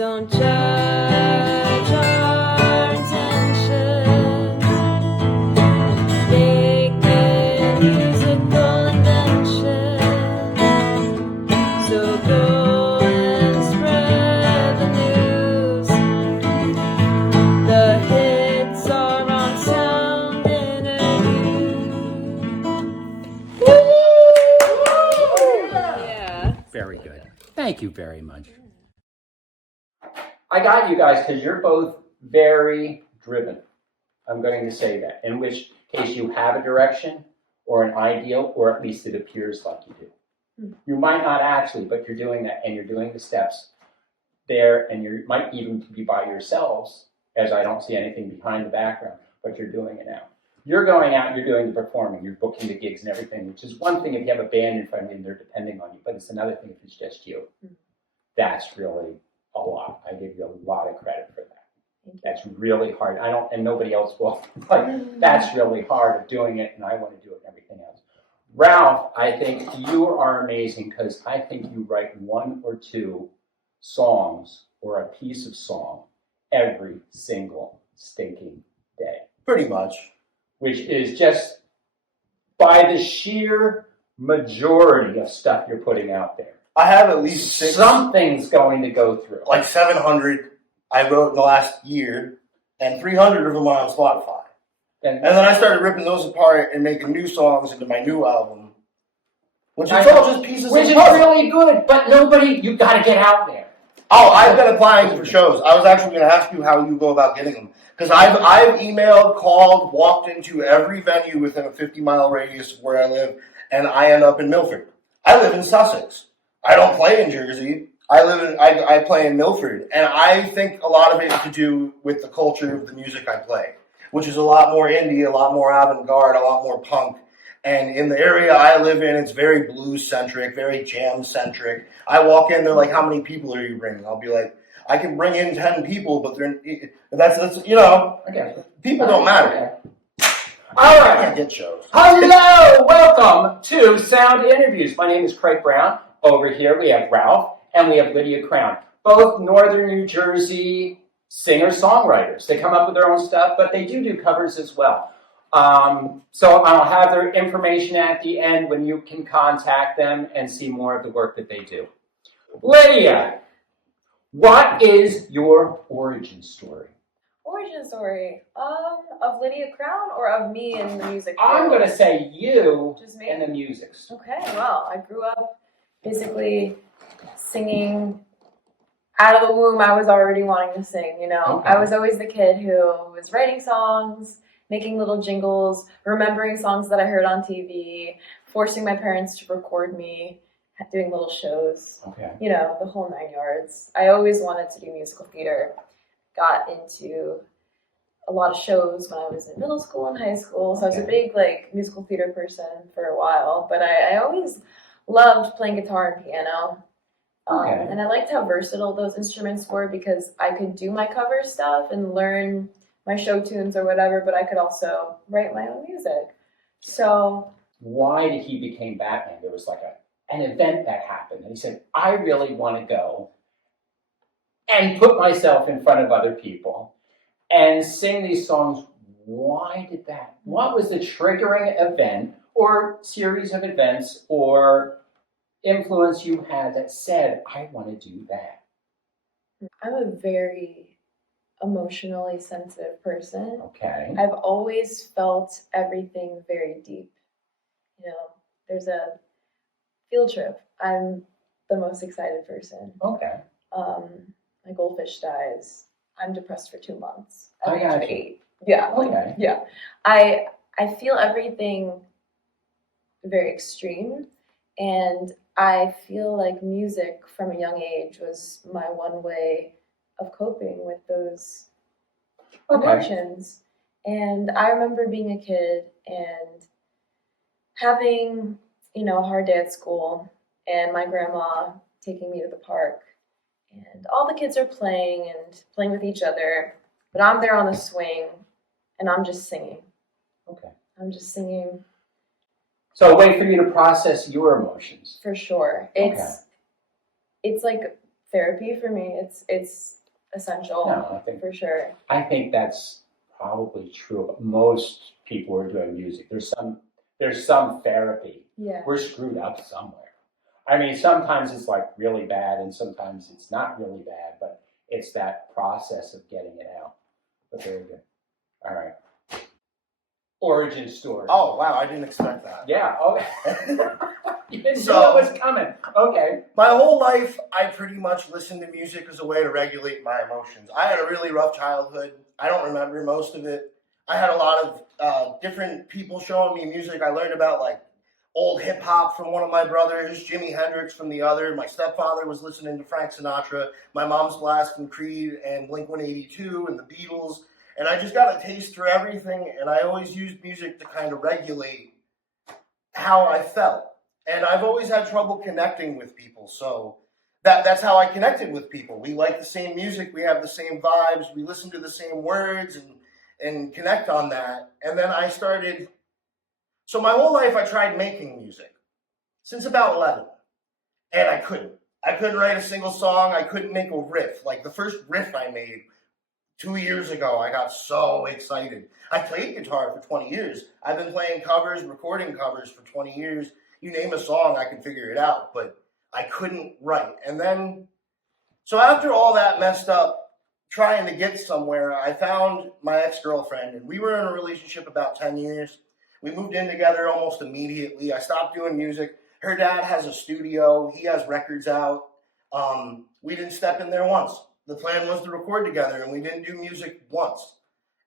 Don't judge our intentions. Naked musical inventions. So go and spread the news. The hits are on sound interview. Yeah. Very good. Thank you very much. I got you guys because you're both very driven. I'm going to say that. In which case you have a direction or an ideal, or at least it appears like you do. You might not actually, but you're doing that, and you're doing the steps there, and you might even be by yourselves, as I don't see anything behind the background, but you're doing it now. You're going out, you're doing the performing, you're booking the gigs and everything, which is one thing if you have a band in front of you and they're depending on you, but it's another thing if it's just you. That's really a lot. I give you a lot of credit for that. That's really hard. And nobody else will. But that's really hard of doing it, and I want to do it and everything else. Ralph, I think you are amazing because I think you write one or two songs or a piece of song every single stinking day. Pretty much. Which is just by the sheer majority of stuff you're putting out there. I have at least six. Something's going to go through. Like 700 I wrote in the last year, and 300 of them are on Spotify. And then I started ripping those apart and making new songs into my new album. Which is all just pieces of puzzle. Which is really good, but you got to get out there. Oh, I've been applying for shows. I was actually going to ask you how you go about getting them. Because I've emailed, called, walked into every venue within a 50-mile radius of where I live, and I end up in Milford. I live in Sussex. I don't play in Jersey. I play in Milford, and I think a lot of it has to do with the culture of the music I play, which is a lot more indie, a lot more avant-garde, a lot more punk. And in the area I live in, it's very blues-centric, very jam-centric. I walk in, they're like, how many people are you bringing? I'll be like, I can bring in 10 people, but that's you know, people don't matter. All right. I can't get shows. Hello, welcome to Sound Interviews. My name is Craig Brown. Over here we have Ralph and we have Lydia Crown, both Northern New Jersey singer-songwriters. They come up with their own stuff, but they do covers as well. So I'll have their information at the end when you can contact them and see more of the work that they do. Lydia, what is your origin story? Origin story of Lydia Crown or of me in the music? I'm going to say you Just me? and the music. Okay, well, I grew up basically singing. Out of the womb, I was already wanting to sing, you know. Okay. I was always the kid who was writing songs, making little jingles, remembering songs that I heard on TV, forcing my parents to record me, doing little shows, you know, the whole 9 yards. I always wanted to do musical theater. Got into a lot of shows when I was in middle school and high school, so I was a big musical theater person for a while, but I always loved playing guitar and piano. And I liked how versatile those instruments were because I could do my cover stuff and learn my show tunes or whatever, but I could also write my own music. So why did he become Batman? There was like an event that happened, and he said, I really want to go and put myself in front of other people and sing these songs. Why did that? What was the triggering event or series of events or influence you had that said, I want to do that? I'm a very emotionally sensitive person. Okay. I've always felt everything very deep. You know, there's a field trip. I'm the most excited person. Okay. My goldfish dies. I'm depressed for 2 months. I got you. 8. Yeah. Okay. Yeah. I feel everything very extreme, and I feel like music from a young age was my one way of coping with those emotions. And I remember being a kid and having, you know, a hard day at school, and my grandma taking me to the park, and all the kids are playing with each other, but I'm there on the swing, and I'm just singing. Okay. I'm just singing. So a way for you to process your emotions. For sure. It's like therapy for me. It's essential No, for sure. I think that's probably true of most people who are doing music. There's some therapy. Yeah. We're screwed up somewhere. I mean, sometimes it's like really bad, and sometimes it's not really bad, but it's that process of getting it out. But very good. All right. Origin story. Oh wow, I didn't expect that. Yeah. Okay. You didn't know it was coming. Okay. My whole life, I pretty much listened to music as a way to regulate my emotions. I had a really rough childhood. I don't remember most of it. I had a lot of different people showing me music. I learned about like old hip hop from one of my brothers, Jimi Hendrix from the other. My stepfather was listening to Frank Sinatra. My mom's blasting Creed and Blink-182 and the Beatles. And I just got a taste for everything. And I always used music to kind of regulate how I felt. And I've always had trouble connecting with people. So that's how I connected with people. We like the same music. We have the same vibes. We listen to the same words and connect on that. And then I started... So my whole life I tried making music since about 11. And I couldn't. I couldn't write a single song. I couldn't make a riff. Like the first riff I made 2 years ago, I got so excited. I played guitar for 20 years. I've been playing covers, recording covers for 20 years. You name a song, I can figure it out. But I couldn't write. And then, so after all that messed up, trying to get somewhere, I found my ex-girlfriend. And we were in a relationship about 10 years. We moved in together almost immediately. I stopped doing music. Her dad has a studio. He has records out. We didn't step in there once. The plan was to record together, and we didn't do music once.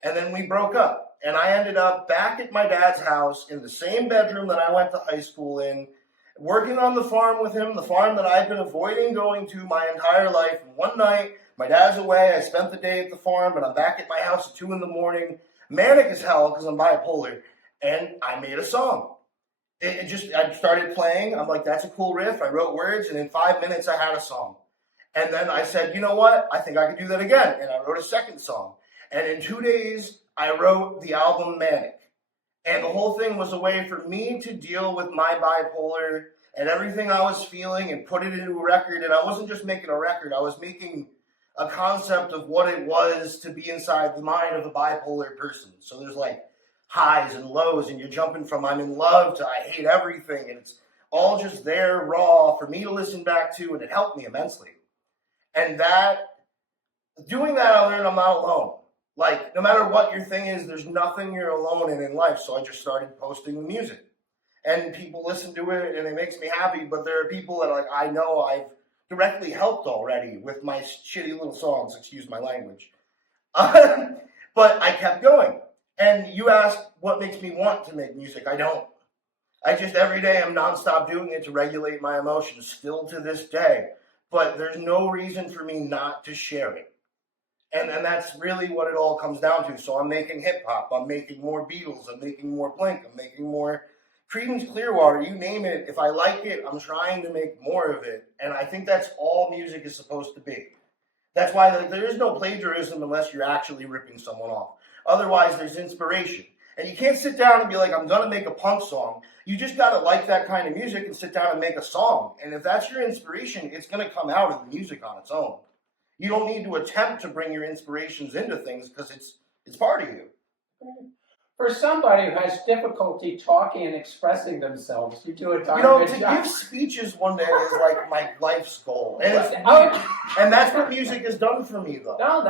And then we broke up. And I ended up back at my dad's house in the same bedroom that I went to high school in, working on the farm with him, the farm that I've been avoiding going to my entire life. And one night, my dad's away. I spent the day at the farm, and I'm back at my house at 2 a.m, manic as hell because I'm bipolar. And I made a song. I started playing. I'm like, that's a cool riff. I wrote words, and in 5 minutes, I had a song. And then I said, you know what? I think I could do that again. And I wrote a second song. And in 2 days, I wrote the album Manic. And the whole thing was a way for me to deal with my bipolar and everything I was feeling and put it into a record. And I wasn't just making a record. I was making a concept of what it was to be inside the mind of a bipolar person. So there's like highs and lows, and you're jumping from I'm in love to I hate everything, and it's all just there raw for me to listen back to, and it helped me immensely. And doing that, I learned I'm not alone. Like, no matter what your thing is, there's nothing you're alone in life, so I just started posting the music. And people listen to it, and it makes me happy, but there are people that I know I've directly helped already with my shitty little songs, excuse my language. But I kept going. And you asked what makes me want to make music. I don't. I just every day I'm nonstop doing it to regulate my emotions, still to this day. But there's no reason for me not to share it. And that's really what it all comes down to. So I'm making hip hop. I'm making more Beatles. I'm making more Blink. I'm making more Creedence Clearwater. You name it. If I like it, I'm trying to make more of it. And I think that's all music is supposed to be. That's why there is no plagiarism unless you're actually ripping someone off. Otherwise, there's inspiration. And you can't sit down and be like, I'm going to make a punk song. You just got to like that kind of music and sit down and make a song. And if that's your inspiration, it's going to come out of the music on its own. You don't need to attempt to bring your inspirations into things because it's part of you. For somebody who has difficulty talking and expressing themselves, you do a darn good job. To give speeches one day is like my life's goal. And that's what music has done for me, though. No,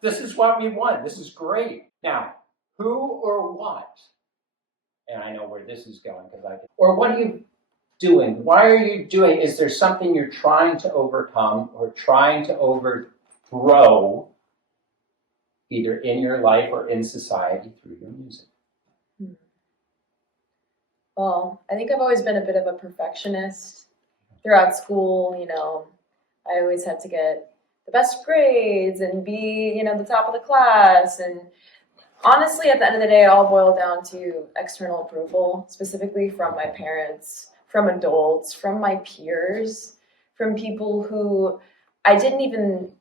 this is what we want. This is great. Now, who or what? And I know where this is going or what are you doing? Why are you doing? Is there something you're trying to overcome or trying to overthrow, either in your life or in society through your music? Well, I think I've always been a bit of a perfectionist. Throughout school, I always had to get the best grades and be, the top of the class. And honestly, at the end of the day, it all boiled down to external approval, specifically from my parents, from adults, from my peers, from people who I didn't even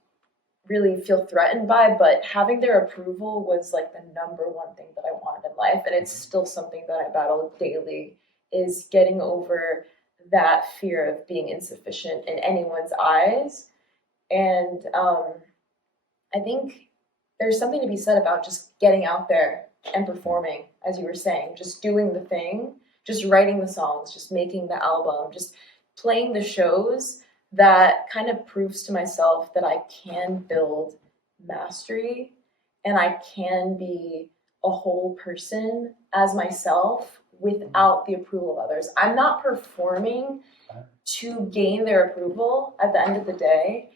really feel threatened by, but having their approval was like the number one thing that I wanted in life. And it's still something that I battle daily, is getting over that fear of being insufficient in anyone's eyes. And I think there's something to be said about just getting out there and performing, as you were saying, just doing the thing, just writing the songs, just making the album, just playing the shows. That kind of proves to myself that I can build mastery and I can be a whole person as myself without the approval of others. I'm not performing to gain their approval at the end of the day.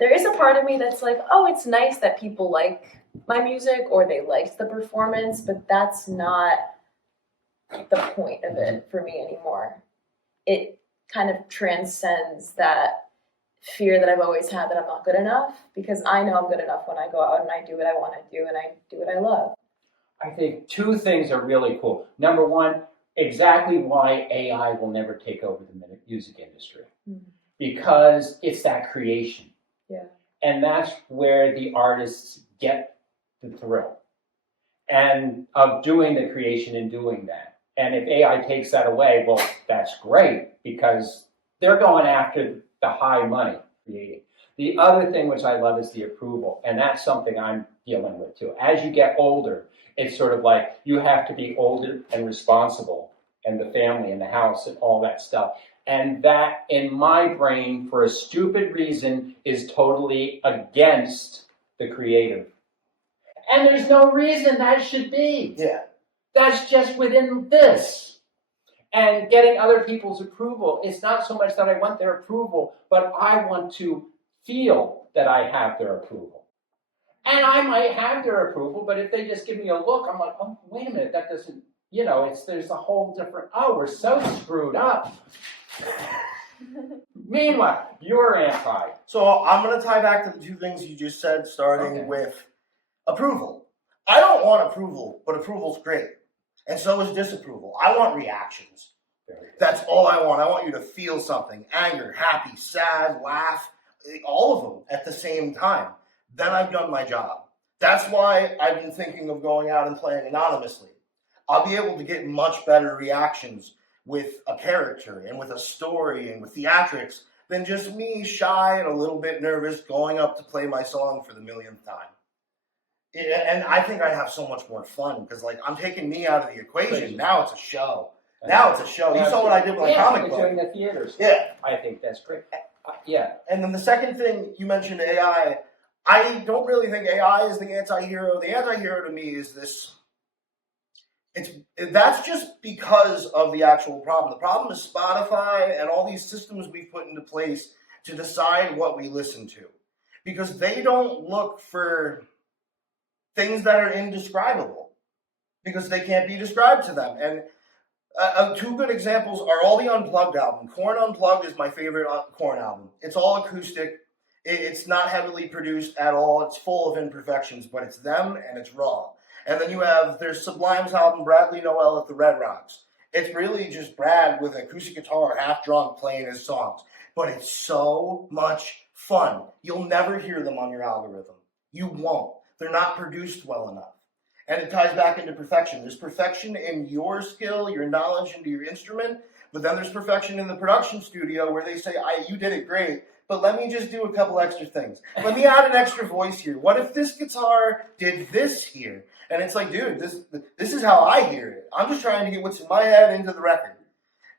There is a part of me that's like, oh, it's nice that people like my music or they liked the performance, but that's not the point of it for me anymore. It kind of transcends that fear that I've always had that I'm not good enough, because I know I'm good enough when I go out and I do what I want to do and I do what I love. I think two things are really cool. Number one, exactly why AI will never take over the music industry. Because it's that creation. Yeah. And that's where the artists get the thrill and of doing the creation and doing that. And if AI takes that away, well, that's great, because they're going after the high money creating. The other thing which I love is the approval, and that's something I'm dealing with too. As you get older, it's sort of like you have to be older and responsible, and the family and the house and all that stuff. And that, in my brain, for a stupid reason, is totally against the creative. And there's no reason that should be. Yeah. That's just within this. And getting other people's approval, it's not so much that I want their approval, but I want to feel that I have their approval. And I might have their approval, but if they just give me a look, I'm like, oh, wait a minute, that doesn't, there's a whole different, oh, we're so screwed up. Meanwhile, you're anti. So I'm going to tie back to the two things you just said, starting with approval. I don't want approval, but approval's great. And so is disapproval. I want reactions. That's all I want. I want you to feel something. Anger, happy, sad, laugh, all of them at the same time. Then I've done my job. That's why I've been thinking of going out and playing anonymously. I'll be able to get much better reactions with a character and with a story and with theatrics than just me, shy and a little bit nervous, going up to play my song for the millionth time. And I think I'd have so much more fun, because I'm taking me out of the equation. Now it's a show. Now it's a show. You saw what I did with my comic book. Doing the theaters. Yeah. I think that's great. Yeah. And then the second thing, you mentioned AI. I don't really think AI is the anti-hero. The anti-hero to me is this. That's just because of the actual problem. The problem is Spotify and all these systems we've put into place to decide what we listen to, because they don't look for things that are indescribable, because they can't be described to them. And two good examples are all the Unplugged album. Korn Unplugged is my favorite Korn album. It's all acoustic. It's not heavily produced at all. It's full of imperfections, but it's them and it's raw. And then there's Sublime's album, Bradley Noel at the Red Rocks. It's really just Brad with an acoustic guitar, half drunk, playing his songs. But it's so much fun. You'll never hear them on your algorithm. You won't. They're not produced well enough. And it ties back into perfection. There's perfection in your skill, your knowledge into your instrument, but then there's perfection in the production studio where they say, you did it great, but let me just do a couple extra things. Let me add an extra voice here. What if this guitar did this here? And it's like, dude, this is how I hear it. I'm just trying to get what's in my head into the record.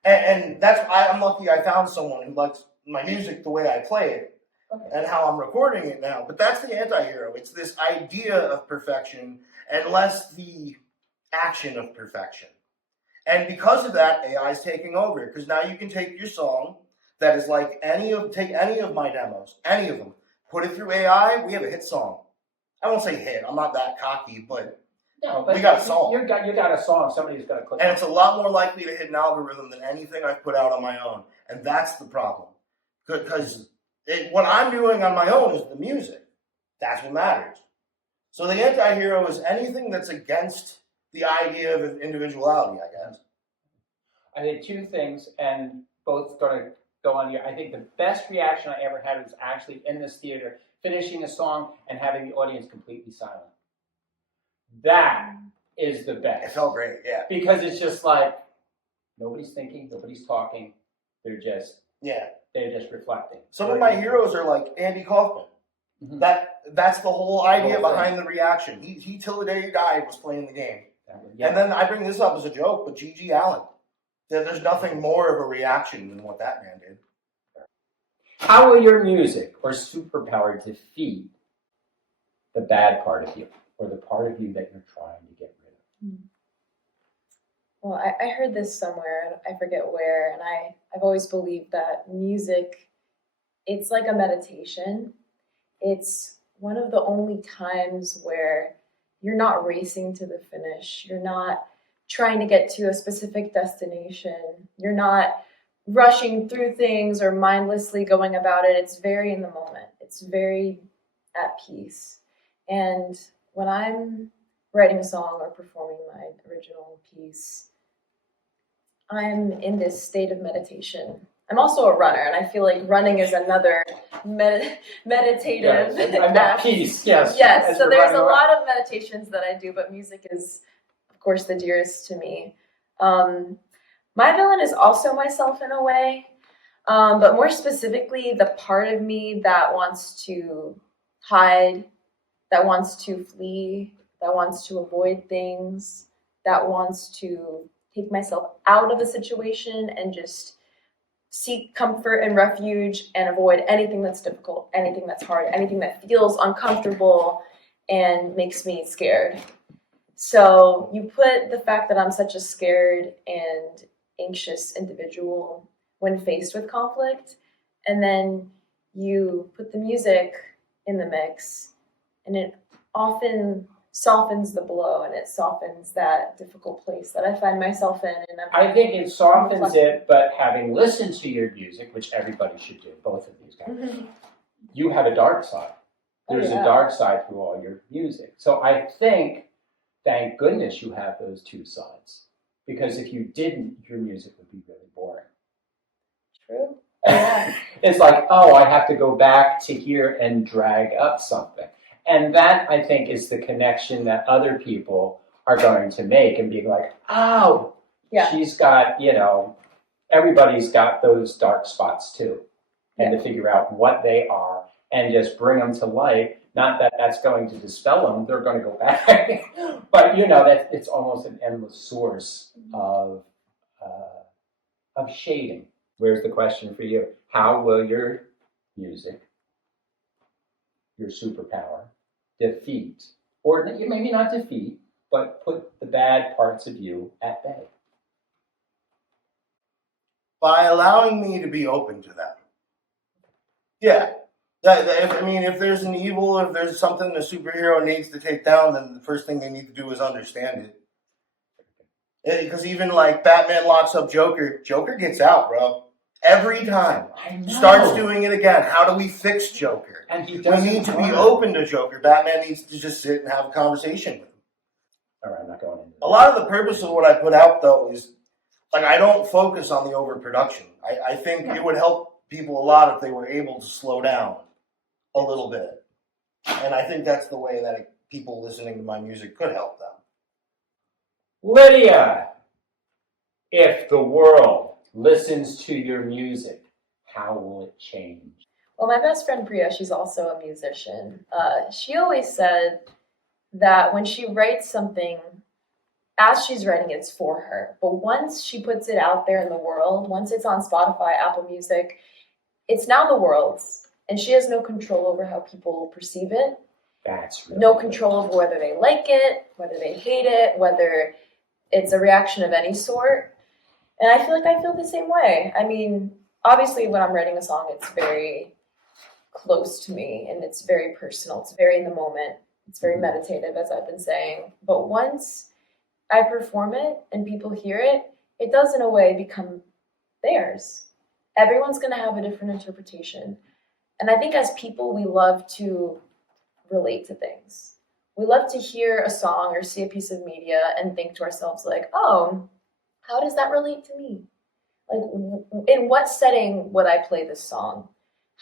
And that's why I'm lucky I found someone who likes my music the way I play it. And how I'm recording it now. But that's the anti-hero. It's this idea of perfection and less the action of perfection. And because of that, AI is taking over. Because now you can take your song that is like take any of my demos, any of them, put it through AI, we have a hit song. I won't say hit, I'm not that cocky, but we got a song. You got a song, somebody's going to click on it. And it's a lot more likely to hit an algorithm than anything I've put out on my own. And that's the problem. Because what I'm doing on my own is the music. That's what matters. So the anti-hero is anything that's against the idea of individuality, I guess. I think two things, and both going to go on here. I think the best reaction I ever had was actually in this theater, finishing a song and having the audience completely silent. That is the best. It felt great, yeah. Because it's just like, nobody's thinking, nobody's talking. They're just reflecting. Some of my heroes are like Andy Kaufman. Mm-hmm. That's the whole idea behind the reaction. He till the day he died was playing the game. Yeah. And then I bring this up as a joke, but G.G. Allen. There's nothing more of a reaction than what that man did. How will your music or superpower defeat the bad part of you, or the part of you that you're trying to get rid of? Well, I heard this somewhere, I forget where, and I've always believed that music, it's like a meditation. It's one of the only times where you're not racing to the finish. You're not trying to get to a specific destination. You're not rushing through things or mindlessly going about it. It's very in the moment. It's very at peace. And when I'm writing a song or performing my original piece, I'm in this state of meditation. I'm also a runner, and I feel like running is another meditative act. Peace, yes. Yes, so there's a lot of meditations that I do, but music is, of course, the dearest to me. My villain is also myself in a way, but more specifically, the part of me that wants to hide, that wants to flee, that wants to avoid things, that wants to take myself out of a situation and just seek comfort and refuge and avoid anything that's difficult, anything that's hard, anything that feels uncomfortable and makes me scared. So you put the fact that I'm such a scared and anxious individual when faced with conflict, and then you put the music in the mix, and it often softens the blow, and it softens that difficult place that I find myself in. And I think it softens it, but having listened to your music, which everybody should do, both of these guys, you have a dark side. There's a dark side to all your music. So I think, thank goodness you have those two sides. Because if you didn't, your music would be really boring. True. Yeah. It's like, oh, I have to go back to here and drag up something. And that, I think, is the connection that other people are going to make and be like, oh, she's got, everybody's got those dark spots too. And to figure out what they are and just bring them to light. Not that that's going to dispel them, they're going to go back. But, that it's almost an endless source of shading. Where's the question for you? How will your music, your superpower, defeat, or maybe not defeat, but put the bad parts of you at bay? By allowing me to be open to them. Yeah. If there's an evil, if there's something the superhero needs to take down, then the first thing they need to do is understand it. Because even like Batman locks up Joker, Joker gets out, bro. Every time. Starts doing it again. How do we fix Joker? And we need to be open to Joker. Batman needs to just sit and have a conversation with him. All right, I'm not going into that. A lot of the purpose of what I put out, though, is like I don't focus on the overproduction. I think it would help people a lot if they were able to slow down a little bit. And I think that's the way that people listening to my music could help them. Lydia, if the world listens to your music, how will it change? Well, my best friend Priya, she's also a musician. She always said that when she writes something, as she's writing, it's for her. But once she puts it out there in the world, once it's on Spotify, Apple Music, it's now the world's. And she has no control over how people perceive it. That's really no control over whether they like it, whether they hate it, whether it's a reaction of any sort. And I feel the same way. I mean, obviously when I'm writing a song, it's very close to me and it's very personal. It's very in the moment. It's very meditative, as I've been saying. But once I perform it and people hear it, it does in a way become theirs. Everyone's going to have a different interpretation. And I think as people, we love to relate to things. We love to hear a song or see a piece of media and think to ourselves like, oh, how does that relate to me? Like, in what setting would I play this song?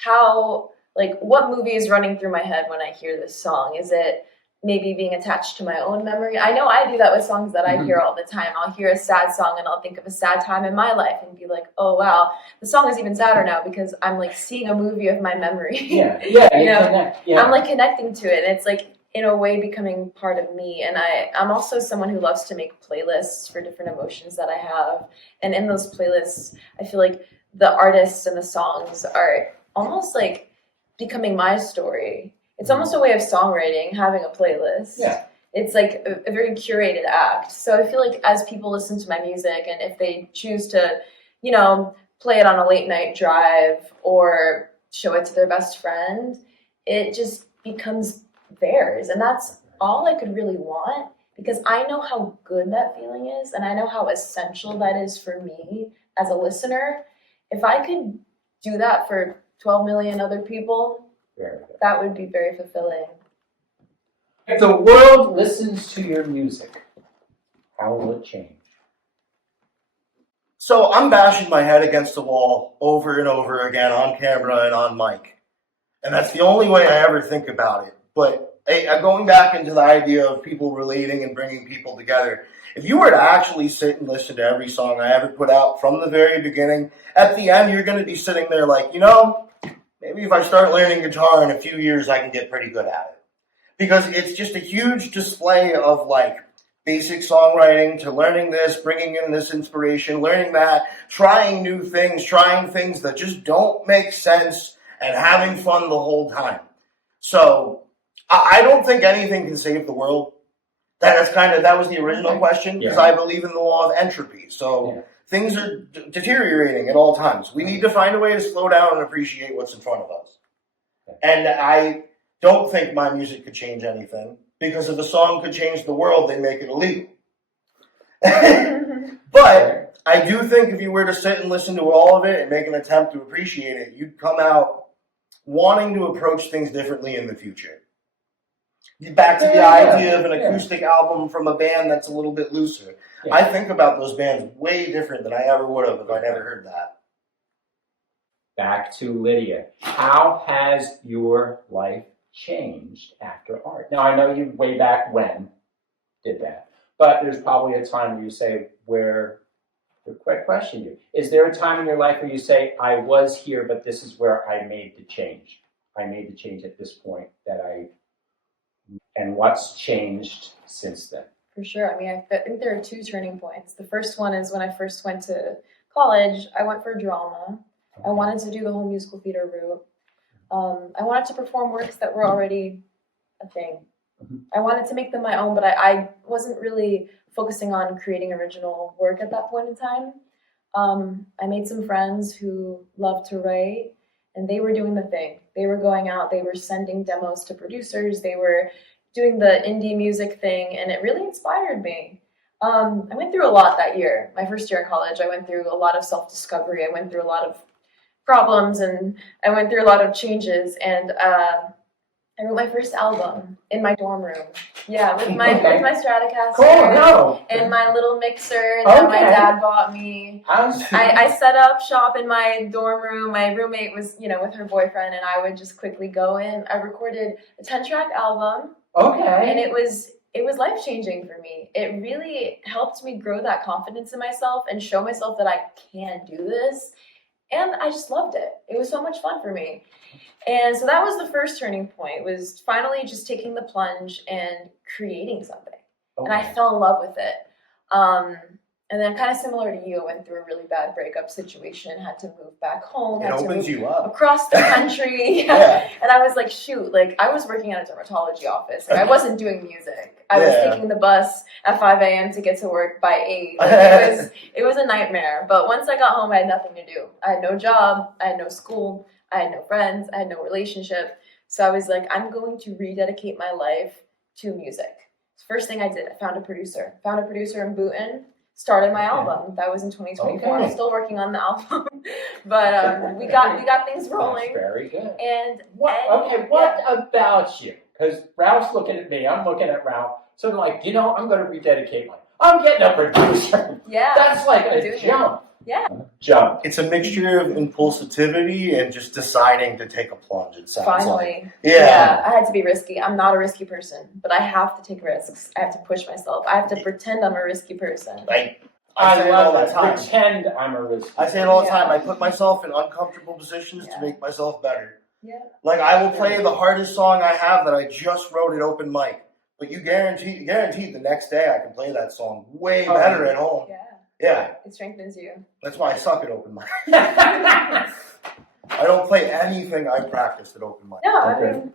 What movie is running through my head when I hear this song? Is it maybe being attached to my own memory. I know I do that with songs that I hear all the time. I'll hear a sad song and I'll think of a sad time in my life and be like, oh wow, the song is even sadder now because I'm like seeing a movie of my memory. Yeah, you know, connect. Yeah. I'm like connecting to it, and it's like in a way becoming part of me. And I'm also someone who loves to make playlists for different emotions that I have, and in those playlists I feel like the artists and the songs are almost like becoming my story. It's almost a way of songwriting, having a playlist. Yeah. It's like a very curated act. So I feel like as people listen to my music, and if they choose to, you know, play it on a late night drive or show it to their best friend, it just becomes theirs. And that's all I could really want, because I know how good that feeling is, and I know how essential that is for me as a listener. If I could do that for 12 million other people, that would be very fulfilling. If the world listens to your music, how will it change? So I'm bashing my head against the wall over and over again on camera and on mic. And that's the only way I ever think about it. But going back into the idea of people relating and bringing people together, if you were to actually sit and listen to every song I ever put out from the very beginning, at the end you're going to be sitting there like, you know, maybe if I start learning guitar in a few years, I can get pretty good at it. Because it's just a huge display of like basic songwriting to learning this, bringing in this inspiration, learning that, trying new things, trying things that just don't make sense, and having fun the whole time. So I don't think anything can save the world. That was the original question, because I believe in the law of entropy. So things are deteriorating at all times. We need to find a way to slow down and appreciate what's in front of us. And I don't think my music could change anything, because if a song could change the world, they make it illegal. But I do think if you were to sit and listen to all of it and make an attempt to appreciate it, you'd come out wanting to approach things differently in the future. Back to the idea of an acoustic album from a band that's a little bit looser. Yeah. I think about those bands way different than I ever would have if I never heard that. Back to Lydia. How has your life changed after art? Now, I know you way back when did that, but there's probably a time where you say, quick question you, is there a time in your life where you say, I was here, but this is where I made the change? I made the change at this point and what's changed since then? For sure. I mean, I think there are two turning points. The first one is when I first went to college, I went for drama. Okay. I wanted to do the whole musical theater route. I wanted to perform works that were already a thing. Mm-hmm. I wanted to make them my own, but I wasn't really focusing on creating original work at that point in time. I made some friends who loved to write, and they were doing the thing. They were going out, they were sending demos to producers, they were doing the indie music thing, and it really inspired me. I went through a lot that year. My first year in college, I went through a lot of self-discovery. I went through a lot of problems, and I went through a lot of changes, and I wrote my first album in my dorm room. Yeah, with my Stratocaster and my little mixer that my dad bought me. I set up shop in my dorm room. My roommate was, with her boyfriend, and I would just quickly go in. I recorded a 10-track album. Okay. And it was life-changing for me. It really helped me grow that confidence in myself and show myself that I can do this. And I just loved it. It was so much fun for me. And so that was the first turning point, was finally just taking the plunge and creating something. Okay. And I fell in love with it. And then kind of similar to you, I went through a really bad breakup situation, had to move back home. It opens you up. Across the country. Yeah. And I was like, shoot, I was working at a dermatology office. I wasn't doing music. I was taking the bus at 5 a.m. to get to work by 8. It was a nightmare. But once I got home, I had nothing to do. I had no job. I had no school. I had no friends. I had no relationship. So I was like, I'm going to rededicate my life to music. First thing I did, I found a producer. Found a producer in Bhutan. Started my album. That was in 2024. Okay. I'm still working on the album, but we got things rolling. That's very good. And what about you? Because Ralph's looking at me. I'm looking at Ralph. So I'm like, I'm going to rededicate I'm getting a producer. Yeah, that's like a jump. Yeah. Jump. It's a mixture of impulsivity and just deciding to take a plunge. It sounds Finally. like. Yeah. I had to be risky. I'm not a risky person, but I have to take risks. I have to push myself. I have to pretend I'm a risky person. I say it love all the that. time. Pretend I'm a risky. I say it all the time. I put myself in uncomfortable positions to make myself better. Yeah. Like I will play the hardest song I have that I just wrote at open mic, but you guaranteed the next day I can play that song way better at home. Yeah. Yeah. It strengthens you. That's why I suck at open mic. I don't play anything I practiced at open mic. No, I mean,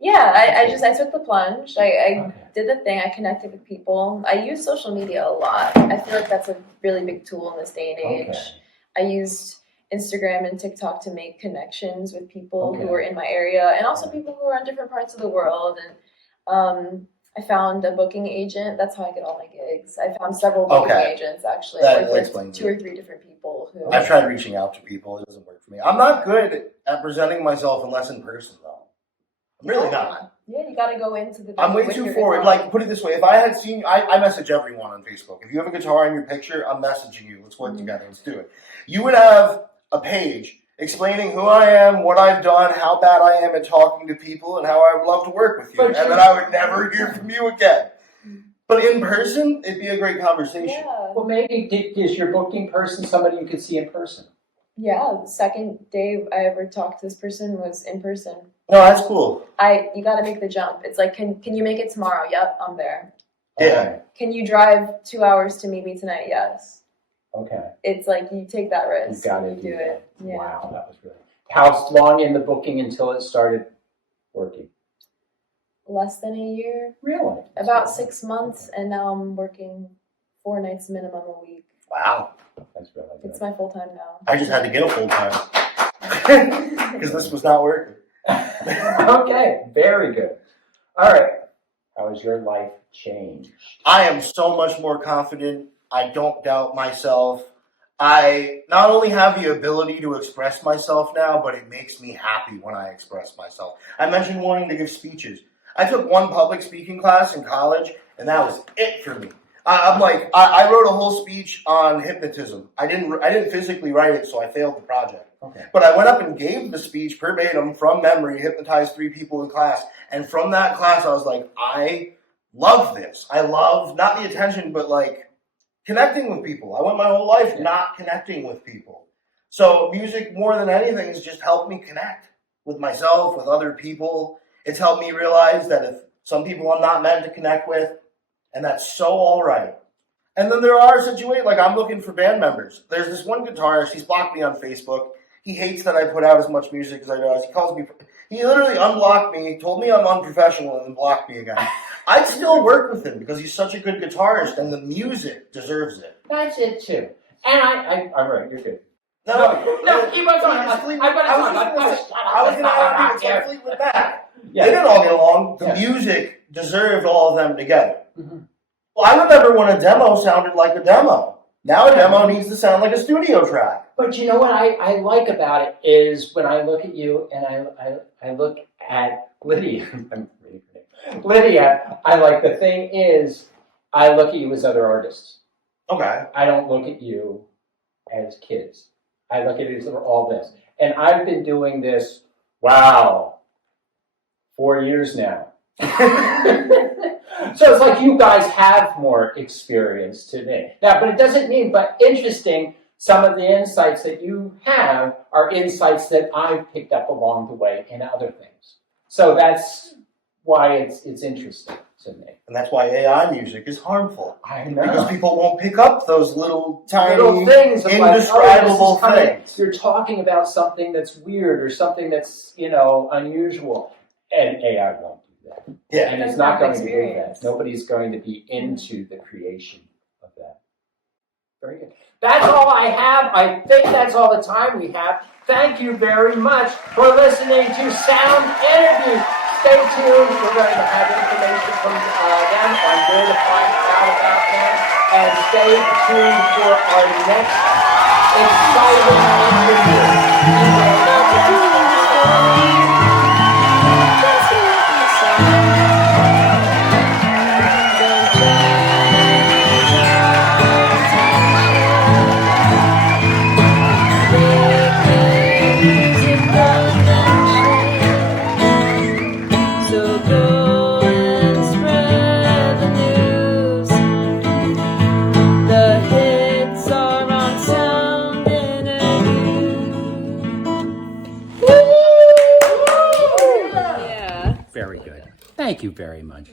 yeah, I took the plunge. I did the thing. I connected with people. I use social media a lot. I feel like that's a really big tool in this day and age. I used Instagram and TikTok to make connections with people who were in my area and also people who are in different parts of the world. And I found a booking agent. That's how I get all my gigs. I found several booking agents, actually. I worked with 2 or 3 different people. I've tried reaching out to people. It doesn't work for me. I'm not good at presenting myself unless in person, though. I'm really not. Yeah, you got to go into the... I'm way too forward. Like, put it this way. If I had seen... I message everyone on Facebook. If you have a guitar in your picture, I'm messaging you. Let's work together. Let's do it. You would have a page explaining who I am, what I've done, how bad I am at talking to people, and how I would love to work with you. And then I would never hear from you again. But in person, it'd be a great conversation. Yeah. Well, maybe is your booking person somebody you could see in person? Yeah, the second day I ever talked to this person was in person. No, that's cool. You got to make the jump. It's like, can you make it tomorrow? Yep, I'm there. Yeah. Can you drive 2 hours to meet me tonight? Yes. Okay. It's like you take that risk. You got to do it. Yeah. Wow, that was really... How long in the booking until it started working? Less than a year. Really? About 6 months, and now I'm working 4 nights minimum a week. Wow. That's really good. It's my full time now. I just had to get a full time because this was not working. Okay, very good. All right. How has your life changed? I am so much more confident. I don't doubt myself. I not only have the ability to express myself now, but it makes me happy when I express myself. I mentioned wanting to give speeches. I took 1 public speaking class in college, and that was it for me. I wrote a whole speech on hypnotism. I didn't physically write it, so I failed the project. Okay. But I went up and gave the speech verbatim from memory, hypnotized 3 people in class. And from that class, I was like, I love this. I love not the attention, but like connecting with people. I went my whole life not connecting with people. So music, more than anything, has just helped me connect with myself, with other people. It's helped me realize that if some people I'm not meant to connect with, and that's so all right. And then there are situations, like I'm looking for band members. There's this one guitarist, he's blocked me on Facebook. He hates that I put out as much music as I do. He literally unblocked me, told me I'm unprofessional, and then blocked me again. I'd still work with him because he's such a good guitarist, and the music deserves it. That's it too. And I'm right, you're good. No, keep on going. I was going to argue it's like Fleetwood Mac. They didn't all get along. The music deserved all of them together. Mm-hmm. Well, I remember when a demo sounded like a demo. Now a demo needs to sound like a studio track. But you know what I like about it is when I look at you and I look at Lydia. I'm reading her name. Lydia, the thing is, I look at you as other artists. Okay. I don't look at you as kids. I look at it as all this. And I've been doing this, 4 years now. So it's like you guys have more experience today. Now, but it doesn't mean, but interesting, some of the insights that you have are insights that I've picked up along the way in other things. So that's why it's interesting to me. And that's why AI music is harmful. I know. Because people won't pick up those little tiny, things, indescribable things. You're talking about something that's weird or something that's, unusual. And AI won't do that. Yeah. And it's not going to do that. Nobody's going to be into the creation of that. Very good. That's all I have. I think that's all the time we have. Thank you very much for listening to Sound Interview. Stay tuned. We're going to have information from them on where to find out about them. And stay tuned for our next exciting interview. Very good. Thank you very much.